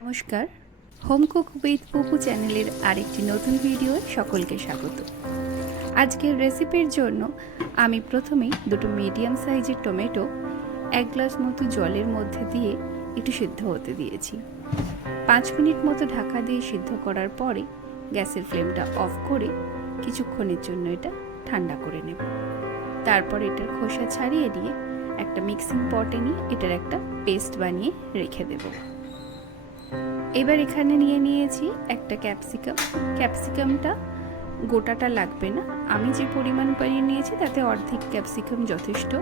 নমস্কার, home cook with পুপু চ্যানেলের আরেকটি নতুন ভিডিও সকলকে স্বাগত। আজকের রেসিপির জন্য আমি প্রথমেই দুটো মিডিয়াম সাইজের টমেটো 1 গ্লাস মতো জলের মধ্যে দিয়ে একটু সিদ্ধ হতে দিয়েছি। 5 মিনিট মতো ঢাকা দিয়ে সিদ্ধ করার পরে গ্যাসের ফ্লেমটা অফ করে কিছুক্ষণের জন্য এটা ঠান্ডা করে নেব। তারপর এটার খোসা ছাড়িয়ে দিয়ে একটা মিক্সিং পটে নিয়ে এটার একটা পেস্ট বানিয়ে রেখে দেব। এবার এখানে নিয়েছি একটা ক্যাপসিকামটা গোটাটা লাগবে না, আমি যে পরিমাণ পনির নিয়েছি তাতে অর্ধেক ক্যাপসিকাম যথেষ্ট।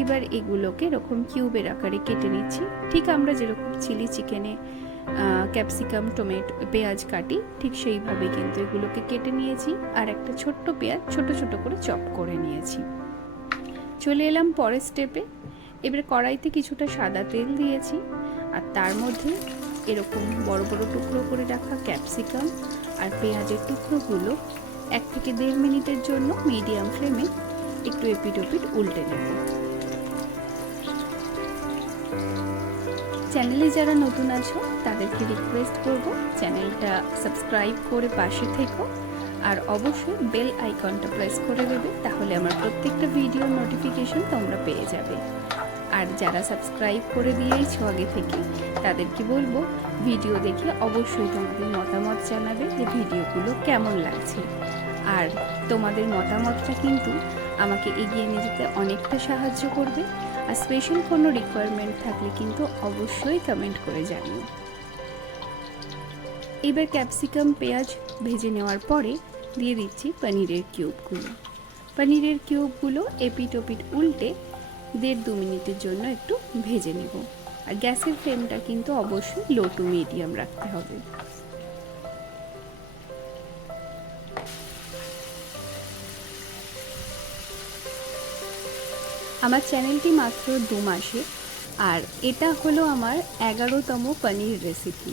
এবার এগুলোকে এরকম কিউবের আকারে কেটে নিচ্ছি, ঠিক আমরা যেরকম চিলি চিকেনে ক্যাপসিকাম টমেটো পেঁয়াজ কাটি ঠিক সেইভাবে কিন্তু এগুলোকে কেটে নিয়েছি। আর একটা ছোট্ট পেঁয়াজ ছোট ছোট করে চপ করে নিয়েছি। চলে এলাম পরের স্টেপে। এবার কড়াইতে কিছুটা সাদা তেল দিয়েছি আর তার মধ্যে এরকম বড় বড় টুকরো করে রাখা ক্যাপসিকাম আর পেঁয়াজের টুকরোগুলো 1 থেকে 1.5 মিনিটের জন্য মিডিয়াম ফ্লেমে একটু এপিট ওপিট উল্টে নেব। চ্যানেলে যারা নতুন আছো তাদেরকে রিকোয়েস্ট করব চ্যানেলটা সাবস্ক্রাইব করে পাশে থেকো আর অবশ্যই বেল আইকনটা প্রেস করে দেবে, তাহলে আমার প্রত্যেকটা ভিডিওর নোটিফিকেশন তোমরা পেয়ে যাবে। আর যারা সাবস্ক্রাইব করে দিয়েছো আগে থেকে তাদেরকে বলবো ভিডিও দেখে অবশ্যই তোমাদের মতামত জানাবে যে ভিডিওগুলো কেমন লাগছে। আর তোমাদের মতামতটা কিন্তু আমাকে এগিয়ে নিয়ে যেতে অনেকটা সাহায্য করবে। আর স্পেশাল কোনো রিকোয়ারমেন্ট থাকলে কিন্তু অবশ্যই কমেন্ট করে জানিও। এবার ক্যাপসিকাম পেঁয়াজ ভেজে নেওয়ার পরে দিয়ে দিচ্ছি পনিরের কিউবগুলো এপিট ওপিট উল্টে 1.5-2 মিনিটের জন্য একটু ভেজে নেব। আর গ্যাসের ফ্লেমটা কিন্তু অবশ্যই লো টু মিডিয়াম রাখতে হবে। আমার চ্যানেলটি মাত্র 2 মাসের আর এটা হলো আমার 11তম পনির রেসিপি,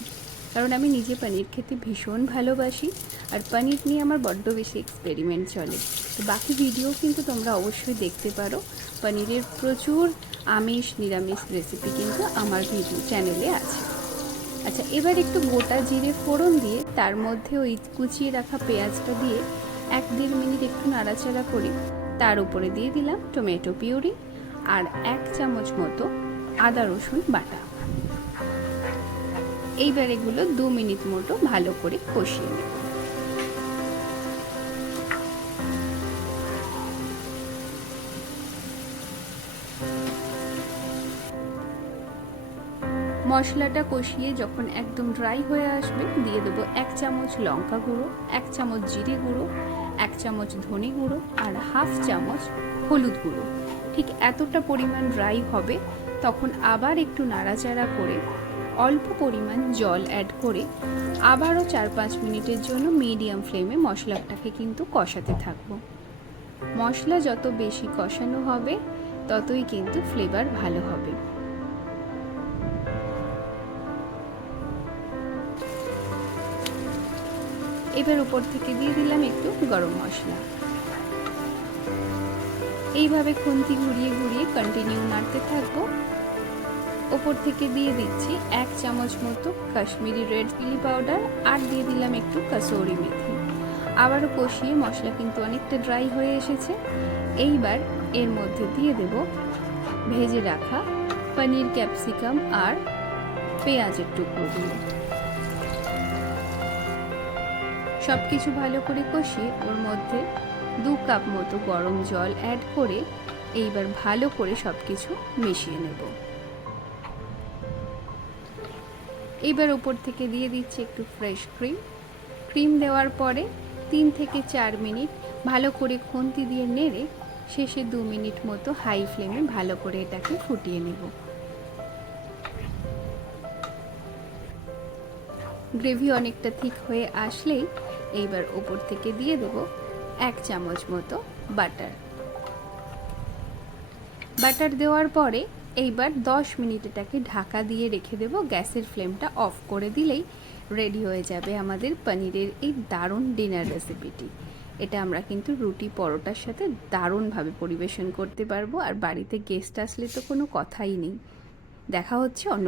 কারণ আমি নিজে পনির খেতে ভীষণ ভালোবাসি আর পনির নিয়ে আমার বড্ড বেশি এক্সপেরিমেন্ট চলে। তো বাকি ভিডিও কিন্তু তোমরা অবশ্যই দেখতে পারো। পনিরের প্রচুর আমিষ নিরামিষ রেসিপি কিন্তু আমার ভিডিও চ্যানেলে আছে। আচ্ছা, এবার একটু গোটা জিরে ফোড়ন দিয়ে তার মধ্যে ওই কুচিয়ে রাখা পেঁয়াজটা দিয়ে 1-1.5 মিনিট একটু নাড়াচাড়া করে তার উপরে দিয়ে দিলাম টমেটো পিউরি আর 1 চামচ মতো আদা রসুন বাটা। এইবার এগুলো 2 মিনিট মতো ভালো করে কষিয়ে নেব। মশলাটা কষিয়ে যখন একদম ড্রাই হয়ে আসবে দিয়ে দেবো 1 চামচ লঙ্কা গুঁড়ো, 1 চামচ জিরে গুঁড়ো, 1 চামচ ধনে গুঁড়ো আর 1/2 চামচ হলুদ গুঁড়ো। ঠিক এতটা পরিমাণ ড্রাই হবে তখন আবার একটু নাড়াচাড়া করে অল্প পরিমাণ জল অ্যাড করে আবারও 4-5 মিনিটের জন্য মিডিয়াম ফ্লেমে মশলাটাকে কিন্তু কষাতে থাকবো। মশলা যত বেশি কষানো হবে ততই কিন্তু ফ্লেভার ভালো হবে। এবার উপর থেকে দিয়ে দিলাম একটু গরম মশলা। এইভাবে খুন্তি ঘুরিয়ে ঘুরিয়ে কন্টিনিউ নাড়তে থাকবো। ওপর থেকে দিয়ে দিচ্ছি 1 চামচ মতো কাশ্মীরি রেড চিলি পাউডার আর দিয়ে দিলাম একটু কাসুরি মেথি। আবারও কষিয়ে মশলা কিন্তু অনেকটা ড্রাই হয়ে এসেছে। এইবার এর মধ্যে দিয়ে দেব ভেজে রাখা পনির, ক্যাপসিকাম আর পেঁয়াজের টুকরোগুলো। সব কিছু ভালো করে কষিয়ে ওর মধ্যে 2 কাপ মতো গরম জল অ্যাড করে এইবার ভালো করে সব কিছু মিশিয়ে নেব। এইবার উপর থেকে দিয়ে দিচ্ছি একটু ফ্রেশ ক্রিম দেওয়ার পরে 3 থেকে 4 মিনিট ভালো করে খুন্তি দিয়ে নেড়ে শেষে 2 মিনিট মতো হাই ফ্লেমে ভালো করে এটাকে ফুটিয়ে নেব। গ্রেভি অনেকটা থিক হয়ে আসলেই এইবার উপর থেকে দিয়ে দেব 1 চামচ মতো বাটার দেওয়ার পরে এইবার 10 মিনিট এটাকে ঢাকা দিয়ে রেখে দেব। গ্যাসের ফ্লেমটা অফ করে দিলেই রেডি হয়ে যাবে আমাদের পনিরের এই দারুণ ডিনার রেসিপিটি। এটা আমরা কিন্তু রুটি পরোটার সাথে দারুণভাবে পরিবেশন করতে পারবো। আর বাড়িতে গেস্ট আসলে তো কোনো কথাই নেই। দেখা হচ্ছে অন্য